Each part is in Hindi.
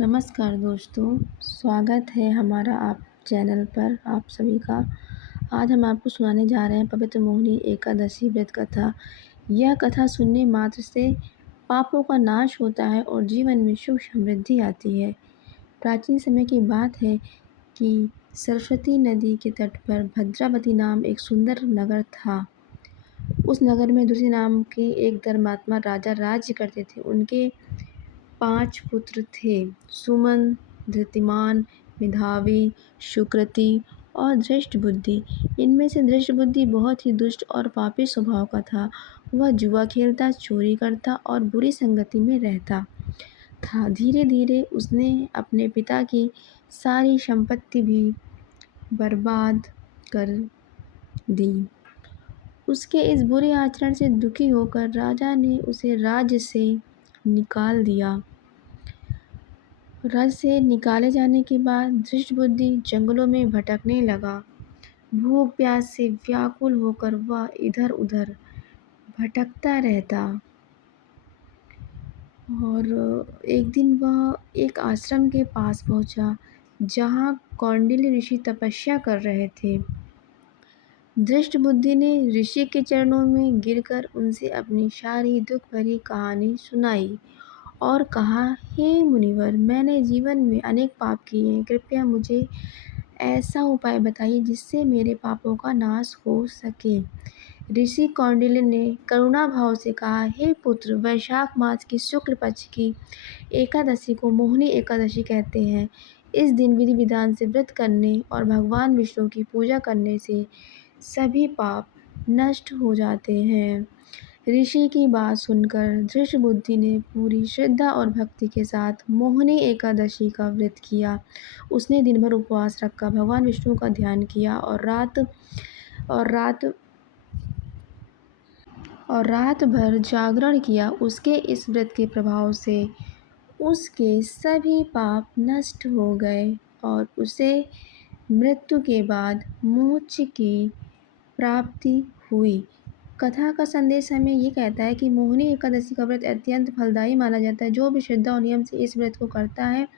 नमस्कार दोस्तों, स्वागत है हमारा आप चैनल पर आप सभी का। आज हम आपको सुनाने जा रहे हैं पवित्र मोहिनी एकादशी व्रत कथा। यह कथा सुनने मात्र से पापों का नाश होता है और जीवन में सुख समृद्धि आती है। प्राचीन समय की बात है कि सरस्वती नदी के तट पर भद्रावती नाम एक सुंदर नगर था। उस नगर में दुष्य नाम के एक धर्मात्मा राजा राज्य करते थे। उनके 5 पुत्र थे, सुमन, धृतिमान, मेधावी, सुकृति और धृष्टबुद्धि। इनमें से धृष्टबुद्धि बहुत ही दुष्ट और पापी स्वभाव का था। वह जुआ खेलता, चोरी करता और बुरी संगति में रहता था। धीरे धीरे उसने अपने पिता की सारी संपत्ति भी बर्बाद कर दी। उसके इस बुरे आचरण से दुखी होकर राजा ने उसे राज्य से निकाल दिया। राज्य से निकाले जाने के बाद धृष्टबुद्धि जंगलों में भटकने लगा। भूख प्यास से व्याकुल होकर वह इधर उधर भटकता रहता और एक दिन वह एक आश्रम के पास पहुंचा, जहां कौंडिल्य ऋषि तपस्या कर रहे थे। धृष्टबुद्धि ने ऋषि के चरणों में गिरकर उनसे अपनी सारी दुख भरी कहानी सुनाई और कहा, हे मुनिवर, मैंने जीवन में अनेक पाप किए हैं। कृपया मुझे ऐसा उपाय बताइए जिससे मेरे पापों का नाश हो सके। ऋषि कौंडिल्य ने करुणा भाव से कहा, हे पुत्र, वैशाख मास की शुक्ल पक्ष की एकादशी को मोहिनी एकादशी कहते हैं। इस दिन विधि विधान से व्रत करने और भगवान विष्णु की पूजा करने से सभी पाप नष्ट हो जाते हैं। ऋषि की बात सुनकर धृष्टबुद्धि ने पूरी श्रद्धा और भक्ति के साथ मोहिनी एकादशी का व्रत किया। उसने दिन भर उपवास रखा, भगवान विष्णु का ध्यान किया और रात भर जागरण किया। उसके इस व्रत के प्रभाव से उसके सभी पाप नष्ट हो गए और उसे मृत्यु के बाद मोक्ष की प्राप्ति हुई। कथा का संदेश हमें ये कहता है कि मोहिनी एकादशी का व्रत अत्यंत फलदायी माना जाता है। जो भी श्रद्धा और नियम से इस व्रत को करता है,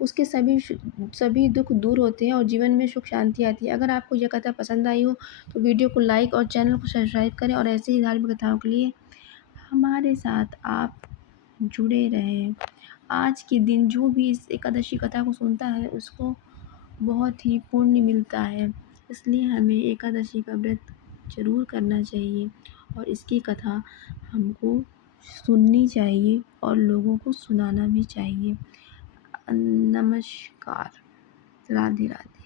उसके सभी दुख दूर होते हैं और जीवन में सुख शांति आती है। अगर आपको यह कथा पसंद आई हो तो वीडियो को लाइक और चैनल को सब्सक्राइब करें और ऐसे ही धार्मिक कथाओं के लिए हमारे साथ आप जुड़े रहें। आज के दिन जो भी इस एकादशी कथा को सुनता है उसको बहुत ही पुण्य मिलता है, इसलिए हमें एकादशी का व्रत जरूर करना चाहिए और इसकी कथा हमको सुननी चाहिए और लोगों को सुनाना भी चाहिए। नमस्कार, राधे राधे।